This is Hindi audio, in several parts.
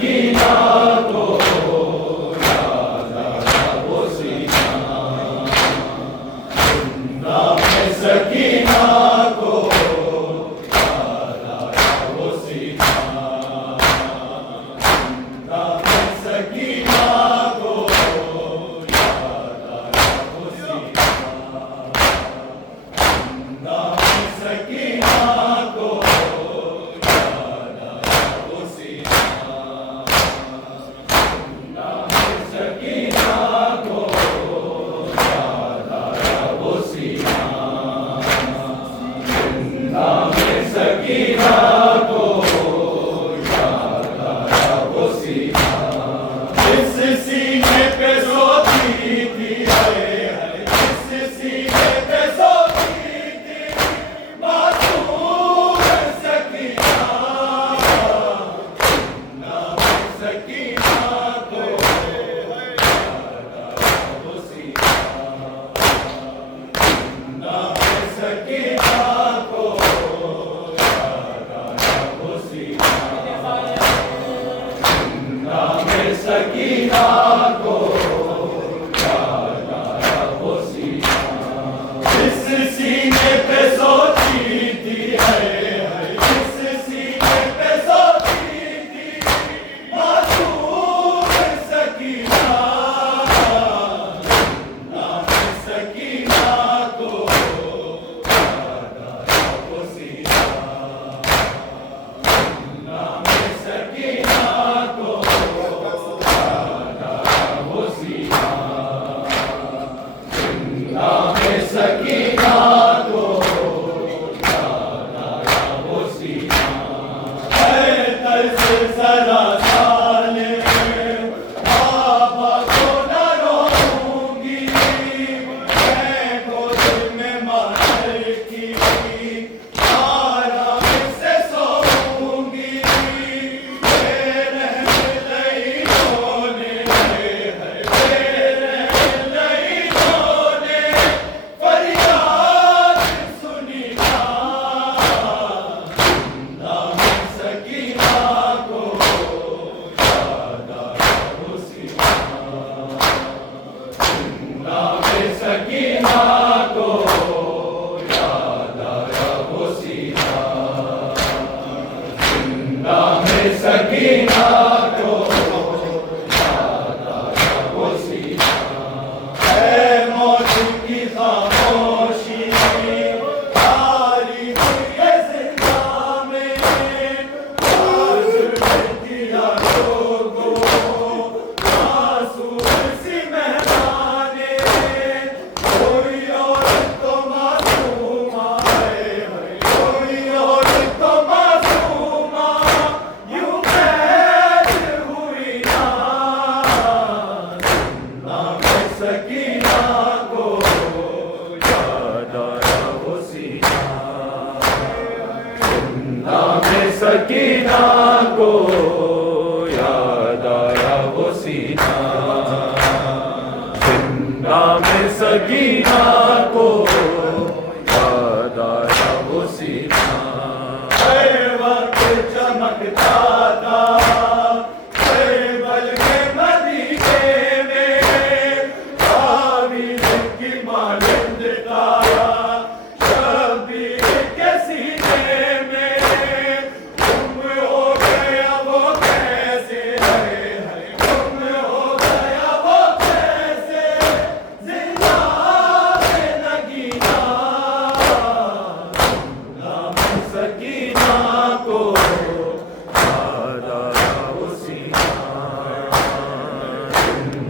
सकीना को याद आया वो सीना, जिंदा में सकीना को याद आया वो सीना, जिंदा में सकीना को याद आया वो सीना, जिंदा में सकीना को सकीना को याद आया वो सीना, जिस सीने पे सोती थी जिस सीने पे सोती थी मासूम सकीना, नाम सकीना को याद आया वो सीना, नाम सकीना को सकीना को याद आया वो सीना, है तर्स सदा साले बाबा को न रोऊंगी, मैं गोद में मार की आराम से सोऊंगी, सकीना को याद आया वो सीना, जिंदा में सकीना को याद आया वो सीना, है मौत की खामोशी तारीख ये जिंदा में दिया लोगों मासूम सी मेहमाने, कोई और तो मासूमा है, कोई और तो मासूमा यूं कैद हुई ना, नाम सकीना को याद आया वो सीना, नाम सकीना को याद आया वो सीना, नाम सकीना को याद आया वो सीना, हर वक्त चमकता था बल के मदीने में, तावीज़ की मानंद था शबीर के सीने में, गुम हो गया वो कैसे है, गुम हो गया वो कैसे जिंदा में नगीना, नाम सकीना को याद आया वो सीना,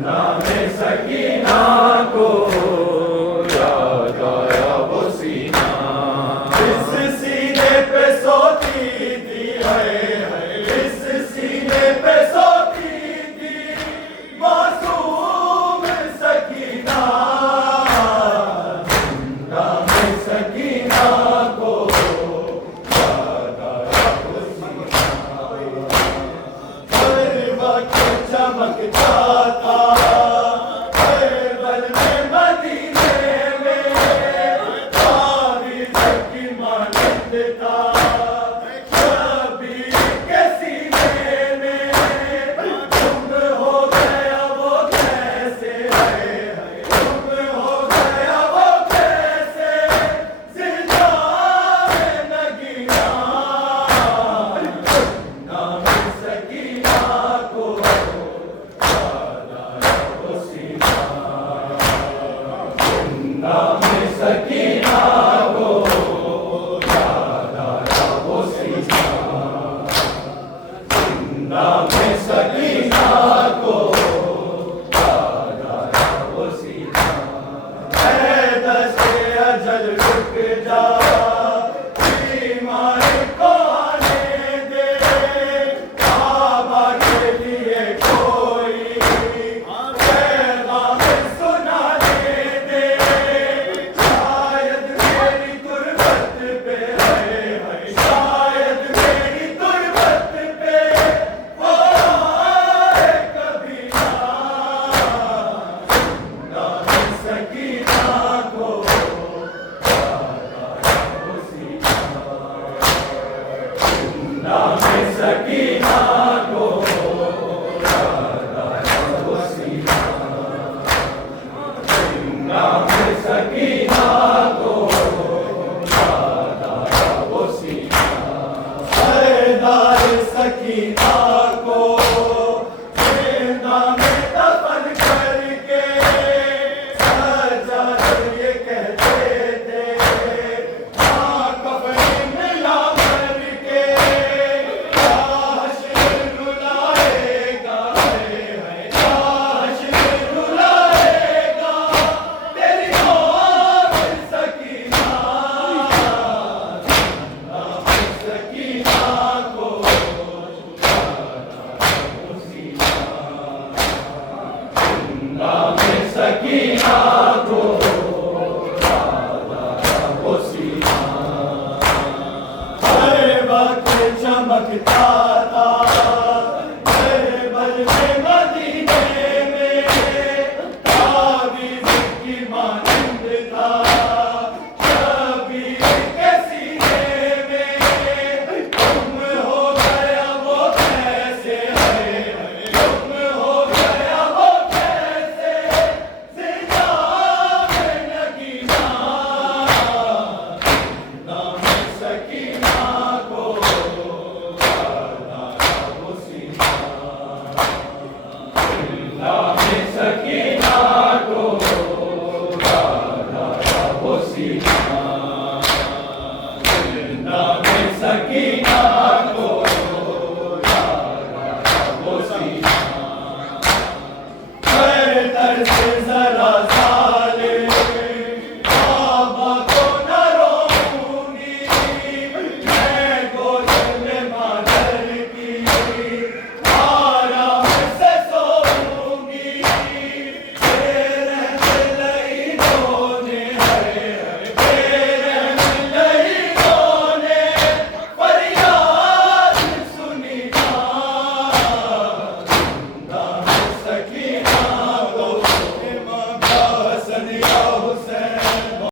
नाम सकीना को याद आया वो सीना, इस सीने पे सोती थी इस सीने पे सोती थी मासूम सकीना, नाम सकीना को याद आया वो सीना, हर वक्त चमकता था बल में मदीने में, तावीज़ की मानंद था शबीर के सीने में, नाम सकीना